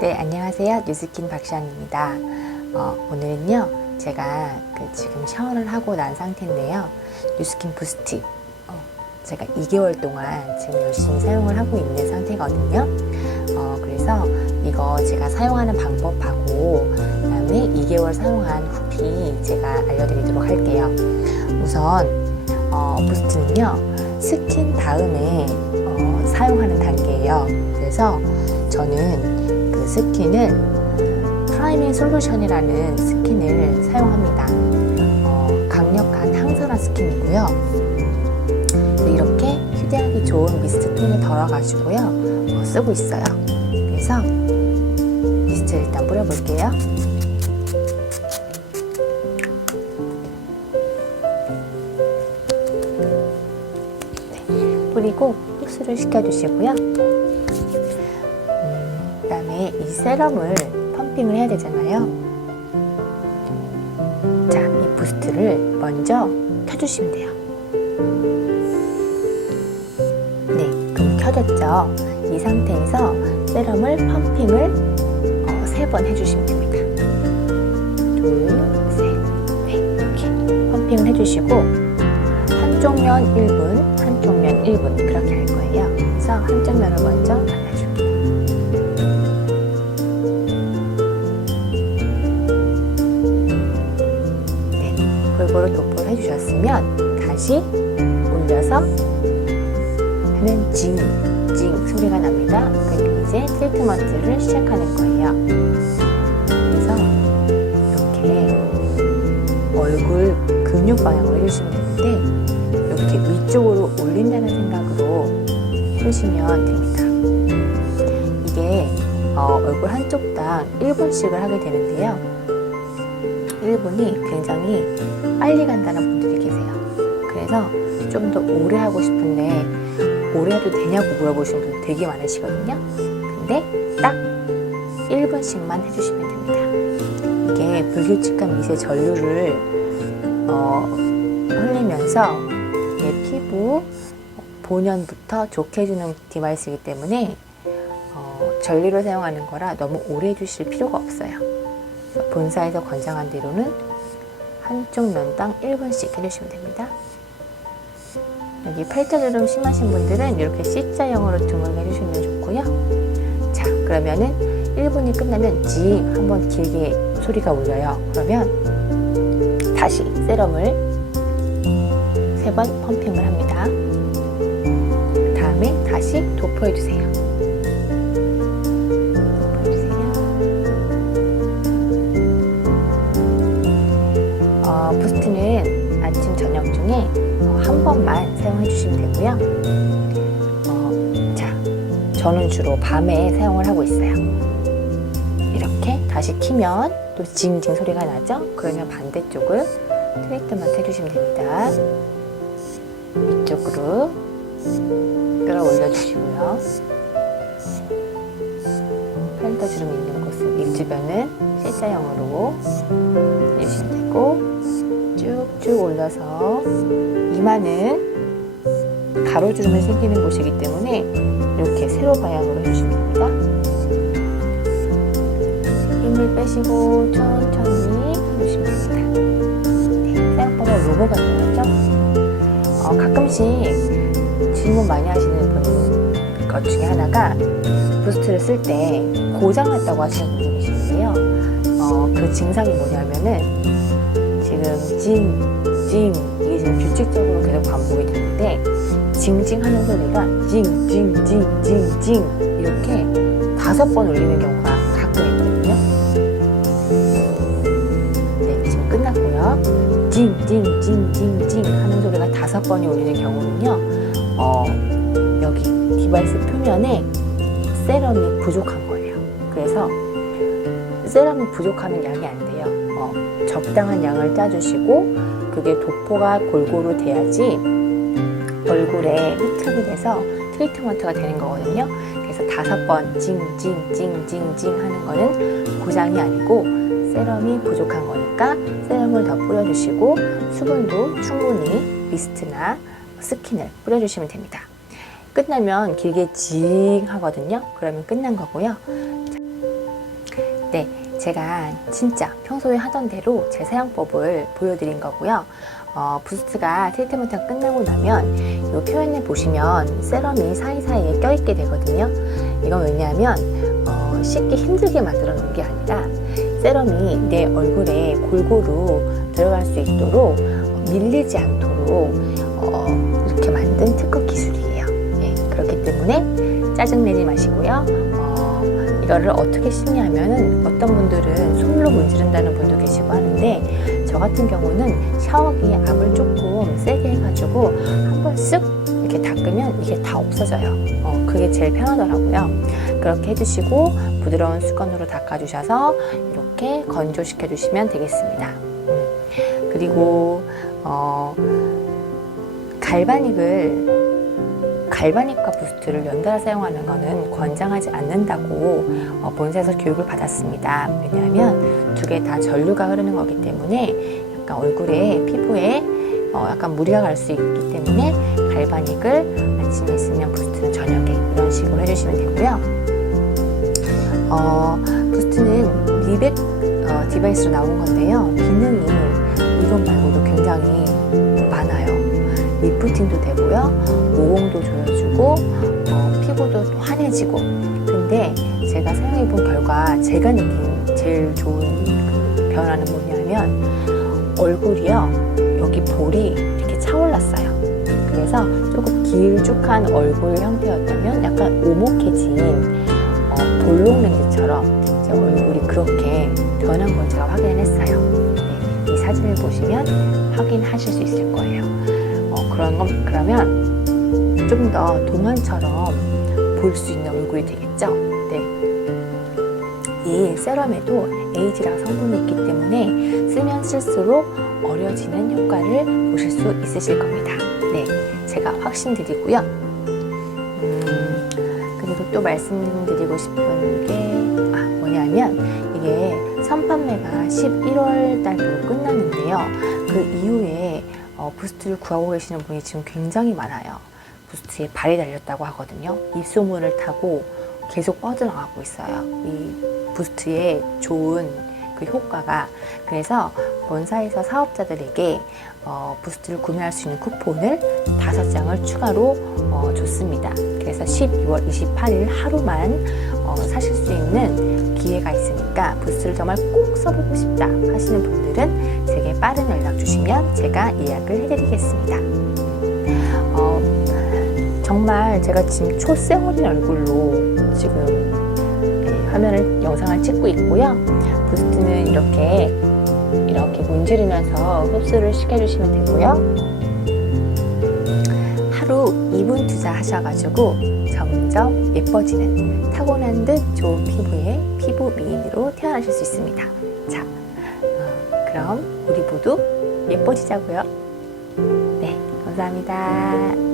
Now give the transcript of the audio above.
네, 안녕하세요. 뉴스킨 박시안입니다. 어, 오늘은요, 제가 그 지금 샤워를 하고 난 상태인데요. 뉴스킨 부스트. 어, 제가 2개월 동안 지금 열심히 사용을 하고 있는 상태거든요. 어, 그래서 이거 제가 사용하는 방법하고, 그 다음에 2개월 사용한 후기 제가 알려드리도록 할게요. 우선, 어, 부스트는요, 스킨 다음에 어, 사용하는 단계예요. 그래서 저는 그 스킨을 프라이밍 솔루션이라는 스킨을 사용합니다. 어, 강력한 항산화 스킨이고요. 이렇게 휴대하기 좋은 미스트 톤에 덜어가지고요 어, 쓰고 있어요. 그래서 미스트 일단 뿌려볼게요. 네, 뿌리고 흡수를 시켜주시고요. 세럼을 펌핑을 해야 되잖아요. 자, 이 부스트를 먼저 켜주시면 돼요. 네, 그럼 켜졌죠? 이 상태에서 세럼을 펌핑을 어, 세번 해주시면 됩니다. 둘, 셋, 네, 이렇게 펌핑을 해주시고 한쪽 면 1분, 한쪽 면 1분 그렇게 할 거예요. 그래서 한쪽 면을 먼저 골고루 도포를 해주셨으면 다시 올려서 하면 징, 징 소리가 납니다. 그럼 이제 트리트먼트를 시작하는 거예요. 그래서 이렇게 얼굴 근육 방향으로 해주시면 되는데 이렇게 위쪽으로 올린다는 생각으로 해주시면 됩니다. 이게 어, 얼굴 한쪽 당 1분씩을 하게 되는데요. 1분이 굉장히 빨리 간다는 분들이 계세요. 그래서 좀 더 오래 하고 싶은데 오래 해도 되냐고 물어보시는 분들 되게 많으시거든요. 근데 딱 1분씩만 해주시면 됩니다. 이게 불규칙한 미세 전류를 어, 흘리면서 내 피부 본연부터 좋게 해주는 디바이스이기 때문에 어, 전리를 사용하는 거라 너무 오래 해주실 필요가 없어요. 본사에서 권장한 대로는 한쪽 면당 1분씩 해주시면 됩니다. 여기 팔자주름 심하신 분들은 이렇게 C자형으로 드물게 해주시면 좋고요. 자, 그러면은 1분이 끝나면 징 한번 길게 소리가 울려요. 그러면 다시 세럼을 세 번 펌핑을 합니다. 다음에 다시. 도포해주세요. 어, 한 번만 사용해 주시면 되고요. 어, 자, 저는 주로 밤에 사용을 하고 있어요. 이렇게 다시 키면 또 징징 소리가 나죠? 그러면 반대쪽을 트리트먼트 해주시면 됩니다. 이쪽으로 끌어올려 주시고요. 팔더 주름 있는 곳은 입 주변은 C자형으로 해주시면 되고 쭉쭉 올려서 이마는 가로주름이 생기는 곳이기 때문에 이렇게 세로 방향으로 해주시면 됩니다. 힘을 빼시고 천천히 해주시면 됩니다. 네, 생각보다 로봇 같은 거죠? 어, 가끔씩 질문 많이 하시는 분 것 중에 하나가 부스트를 쓸 때 고장났다고 하시는 분이 계시는데요. 어, 그 증상이 뭐냐면은 지금 징, 징 이게 지금 규칙적으로 계속 반복이 되는데 징징 하는 소리가 징, 징, 징, 징, 징 이렇게 다섯 번 울리는 경우가 가끔 있거든요. 네, 지금 끝났고요. 징, 징, 징, 징, 징 하는 소리가 다섯 번이 울리는 경우는요. 어, 여기 디바이스 표면에 세럼이 부족한 거예요. 그래서 세럼이 부족하면 양이 안 적당한 양을 짜주시고 그게 도포가 골고루 돼야지 얼굴에 흡착이 돼서 트리트먼트가 되는 거거든요. 그래서 다섯 번 징징징징징 하는 거는 고장이 아니고 세럼이 부족한 거니까 세럼을 더 뿌려주시고 수분도 충분히 미스트나 스킨을 뿌려주시면 됩니다. 끝나면 길게 징 하거든요. 그러면 끝난 거고요. 네, 제가 진짜 평소에 하던 대로 제 사용법을 보여드린 거고요. 어, 부스트가 트리트먼트가 끝나고 나면 이 표현을 보시면 세럼이 사이사이에 껴있게 되거든요. 이건 왜냐하면 어, 씻기 힘들게 만들어 놓은 게 아니라 세럼이 내 얼굴에 골고루 들어갈 수 있도록 밀리지 않도록 어, 이렇게 만든 특허 기술이에요. 네, 그렇기 때문에 짜증내지 마시고요. 어, 이거를 어떻게 씻냐면은 어떤 분들은 손으로 문지른다는 분도 계시고 하는데 저 같은 경우는 샤워기에 압을 조금 세게 해가지고 한번 쓱 이렇게 닦으면 이게 다 없어져요. 어, 그게 제일 편하더라고요. 그렇게 해주시고 부드러운 수건으로 닦아주셔서 이렇게 건조시켜 주시면 되겠습니다. 음, 그리고 어, 갈바닉을 갈바닉과 부스트를 연달아 사용하는 것은 권장하지 않는다고 어, 본사에서 교육을 받았습니다. 왜냐하면 두 개 다 전류가 흐르는 거기 때문에 약간 얼굴에 피부에 어, 약간 무리가 갈 수 있기 때문에 갈바닉을 아침에 쓰면 부스트는 저녁에 이런 식으로 해주시면 되고요. 어, 부스트는 리백 어, 디바이스로 나온 건데요. 기능이 이것 말고도 굉장히 많아요. 리프팅도 되고요. 모공도 조여주고 어, 피부도 또 환해지고. 근데 제가 사용해 본 결과 제가 느낀 제일 좋은 그 변화는 뭐냐면 얼굴이요. 여기 볼이 이렇게 차올랐어요. 그래서 조금 길쭉한 얼굴 형태였다면 약간 오목해진 어, 볼록렌즈처럼 제 얼굴이 그렇게 변한 걸 제가 확인했어요. 네, 이 사진을 보시면 확인하실 수 있을 거예요. 어, 그런 건 그러면 좀 더 동안처럼 볼 수 있는 얼굴이 되겠죠? 네. 이 세럼에도 에이지랑 성분이 있기 때문에 쓰면 쓸수록 어려지는 효과를 보실 수 있으실 겁니다. 네. 제가 확신드리고요. 음, 그리고 또 말씀드리고 싶은 게, 아, 뭐냐면, 이게 선판매가 11월 달부로 끝났는데요. 그 이후에 어, 부스트를 구하고 계시는 분이 지금 굉장히 많아요. 부스트에 발이 달렸다고 하거든요. 입소문을 타고 계속 뻗어나가고 있어요. 이 부스트의 좋은 그 효과가. 그래서 본사에서 사업자들에게 어, 부스트를 구매할 수 있는 쿠폰을 다섯 장을 추가로 어, 줬습니다. 그래서 12월 28일 하루만 어, 사실 수 있는 기회가 있으니까 부스트를 정말 꼭 써보고 싶다 하시는 분들은 빠른 연락 주시면 제가 예약을 해드리겠습니다. 어, 정말 제가 지금 초쌩어린 얼굴로 지금 네, 화면을 영상을 찍고 있고요. 부스트는 이렇게 이렇게 문지르면서 흡수를 시켜주시면 되고요. 하루 2분 투자하셔가지고 점점 예뻐지는 타고난 듯 좋은 피부의 피부 미인으로 태어나실 수 있습니다. 자, 어, 그럼 우리 모두 예뻐지자고요. 네, 감사합니다.